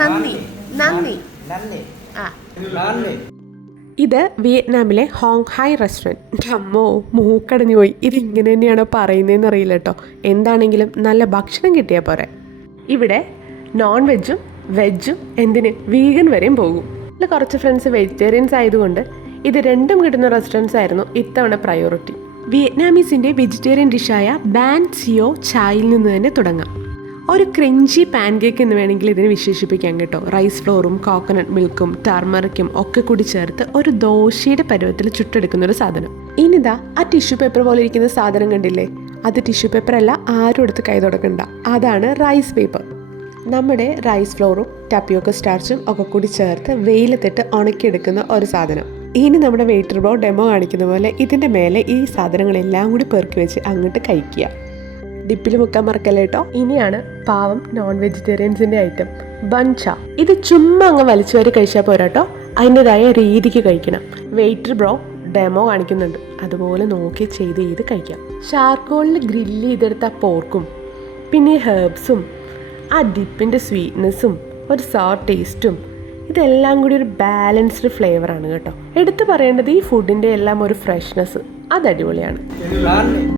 നന്ദി നന്ദി നന്ദി ആ നന്ദി. ഇത് വിയറ്റ്നാമിലെ ഹോങ് ഹായ് റെസ്റ്റോറൻറ്റ്. അമ്മോ മൂക്കടഞ്ഞു പോയി. ഇതിങ്ങനെ തന്നെയാണോ പറയുന്നതെന്ന് അറിയില്ല കേട്ടോ. എന്താണെങ്കിലും നല്ല ഭക്ഷണം കിട്ടിയാൽ പോരെ. ഇവിടെ നോൺ വെജും വെജും എന്തിന് വീഗൻ വരെയും പോകും. ഇതിൽ കുറച്ച് ഫ്രണ്ട്സ് വെജിറ്റേറിയൻസ് ആയതുകൊണ്ട് ഇത് രണ്ടും കിട്ടുന്ന റെസ്റ്റോറൻറ്റ്സ് ആയിരുന്നു ഇത്തവണ പ്രയോറിറ്റി. വിയറ്റ്നാമീസിൻ്റെ വെജിറ്റേറിയൻ ഡിഷായ ബാൻ സിയോ ചായയിൽ നിന്ന് തന്നെ തുടങ്ങാം. ഒരു ക്രഞ്ചി പാൻ കേക്ക് എന്ന് വേണമെങ്കിൽ ഇതിനെ വിശേഷിപ്പിക്കാം കേട്ടോ. റൈസ് ഫ്ലോറും കോക്കനട്ട് മിൽക്കും ടർമറിക്കും ഒക്കെ കൂടി ചേർത്ത് ഒരു ദോശയുടെ പരുവത്തിൽ ചുട്ടെടുക്കുന്ന ഒരു സാധനം. ഇനിതാ ആ ടിഷ്യൂ പേപ്പർ പോലെ ഇരിക്കുന്ന സാധനം കണ്ടില്ലേ, അത് ടിഷ്യൂ പേപ്പർ അല്ല, ആരും എടുത്ത് കൈ തുടക്കണ്ട, അതാണ് റൈസ് പേപ്പർ. നമ്മുടെ റൈസ് ഫ്ലോറും ടപ്പിയോക്ക സ്റ്റാർച്ചും ഒക്കെ കൂടി ചേർത്ത് വെയിലത്തിട്ട് ഉണക്കിയെടുക്കുന്ന ഒരു സാധനം. ഇനി നമ്മുടെ വെയിറ്റർ ബ്രോ ഡെമോ കാണിക്കുന്ന പോലെ ഇതിൻ്റെ മേലെ ഈ സാധനങ്ങളെല്ലാം കൂടി പെറുക്കി വെച്ച് അങ്ങോട്ട് കഴിക്കുക. ഡിപ്പിൽ മുക്കാൻ മറക്കല്ലേ കേട്ടോ. ഇനിയാണ് പാവം നോൺ വെജിറ്റേറിയൻസിൻ്റെ ഐറ്റം ബൺച. ഇത് ചുമ്മാ അങ്ങ് വലിച്ചു വരെ കഴിച്ചാൽ പോരാട്ടോ, അതിൻ്റെതായ രീതിക്ക് കഴിക്കണം. വെയിറ്റർ ബ്രോ ഡെമോ കാണിക്കുന്നുണ്ട്, അതുപോലെ നോക്കി ചെയ്ത് കഴിക്കാം. ഷാർക്കോളിൽ ഗ്രില്ല് ചെയ്തെടുത്ത പോർക്കും പിന്നെ ഹെർബ്സും ആ ഡിപ്പിൻ്റെ സ്വീറ്റ്നെസ്സും ഒരു സോർ ടേസ്റ്റും ഇതെല്ലാം കൂടി ഒരു ബാലൻസ്ഡ് ഫ്ലേവറാണ് കേട്ടോ. എടുത്തു പറയേണ്ടത് ഈ ഫുഡിൻ്റെ എല്ലാം ഒരു ഫ്രഷ്നെസ്, അത് അടിപൊളിയാണ്.